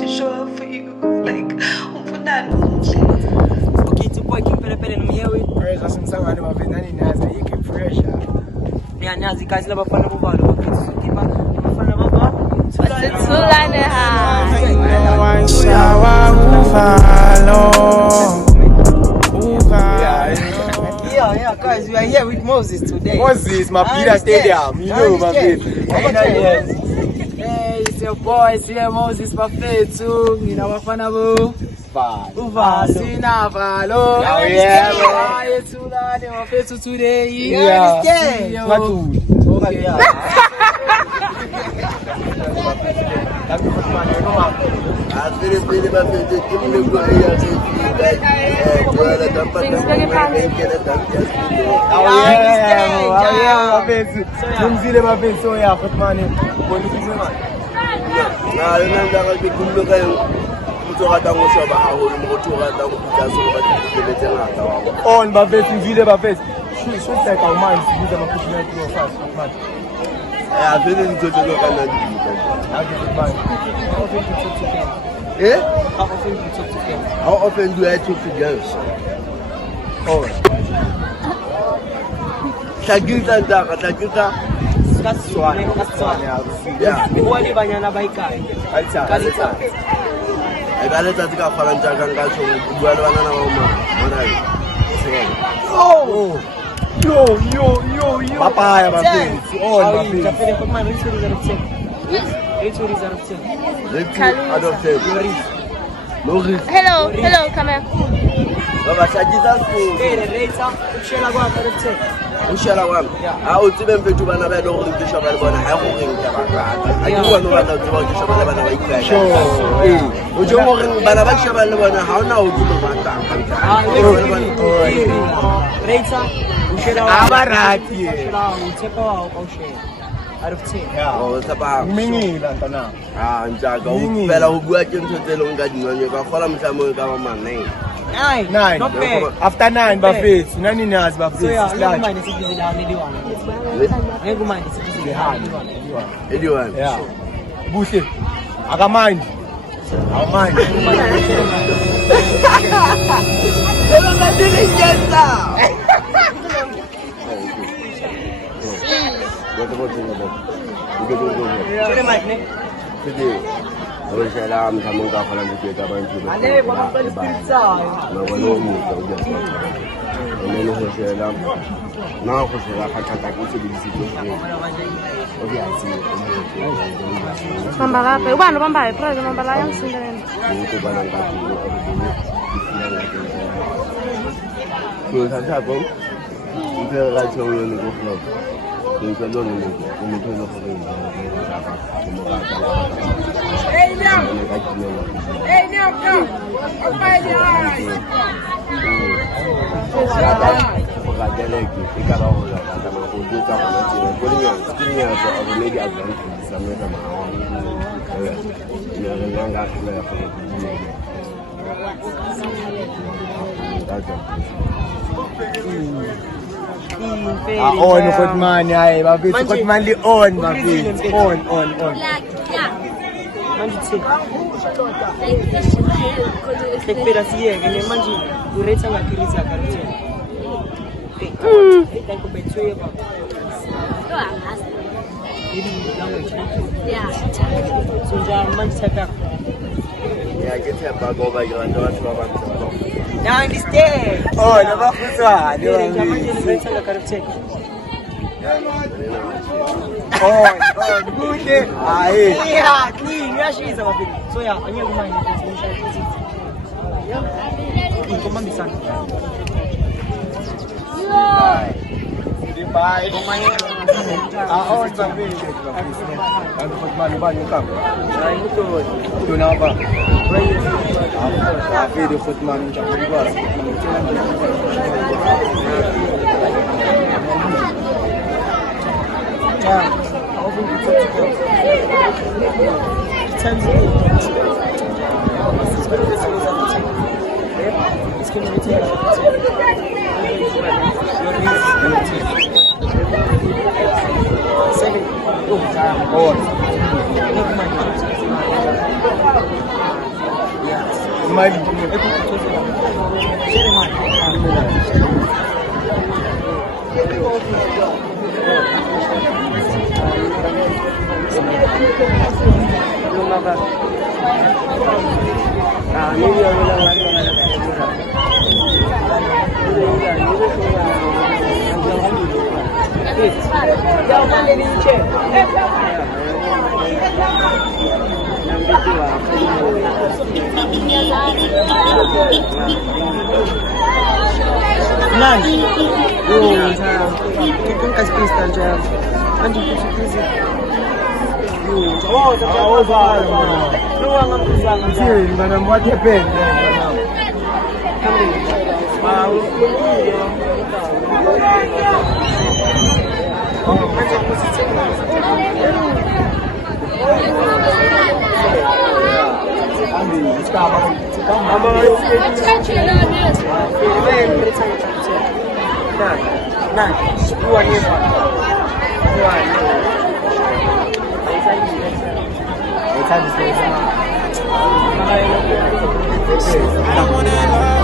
to show up for you. Like, okay, to boy, keep pele no miewe. Pressure simsangane mabhenani nazi yike pressure. Yeah, nazi guys laba fana bubalo. Kipa fana baba. Tulane ha. Yeah, guys, we are here with Moses today. Moses, my Peter Stadium, you know my baby. Hey, it's your boy, it's here Moses Mafethu. Mina bafana bo. Uva sina valo. Yeah. Tulane Mafethu today. Yeah. Okay. On Bafethu, Nzile Bafethu. Should take our minds to use them opportunity of fast, man. I feel it's good to look at that. How often do I talk to girls? Oh. Takita. That's one. Yeah. Wali banyana baikai. Kalita. I got it at the Kafaranka and Gacho, Oh! Yo! Papaya, Bafethu. On Bafethu. Hello, come here. Ushala wami awutsibe mfethu bana ba lo gore ke shaba le bona ha go reng ka baka a ke bona ba tla go shaba le bana ba ikaya o jo mo reng bana ba shaba le bona ha ona o tlo ba tla Reisa ushala Abarati. utshepa wa ka ushela arutse o tsapa Mingila ntana. njaka o pela ho bua ke ntho tse leng ka dinwane ka gola mtlamo ka ba maneng 9 not bad. After 9 Bafethu. Nani nazi So Bafethu. yeah, never mind, it's busy now, never mind, it's busy now, anyone Yeah. Buhle. Akamind. Awamind. Sorry, Mike, ne? Salam kamu ka fala mu ke gaban ki ba. Ale ba ka spirita. Na wani mu ka uja. Ne no salam. Na ko sala ka ta ko se bi si ko. Obi asi. Bamba lapha. Ubani ubambayo? Pressure bamba la yangisindelela. Ni ko bana ka ko. Ko ta ta ko. Ni ka cho yo ni ko flow. Ni ka lo ni ko ni ko lo ko ni. Hey, now, come. I'll find your eyes. On Khotmani hayi Bafethu Khotmani on Bafethu on. Manje tekpera siyeke ne manje uretha ngakiriza karuthe eta ko betsoye ba ini language so ja manje saka Ya ke tsaya ba go ba yona ba tswa ba tswa. now understand Na Bafethu ja manje uretha ngakaruthe on Buhle. Hayi. yeah clean yashiza bafiki so yeah anye kumanje ukuthi ngikumbambisana Bye. On Bafethu. Khotmani bani ukamba. hayi ngitho Tuna ba? Bafethu Khotmani ngijabula kwazi. yeah over On. mali. Nani? Kung kasih saja. Anjing kusi-kusi. Ruang ambil Sini mana buat pen. I wanna love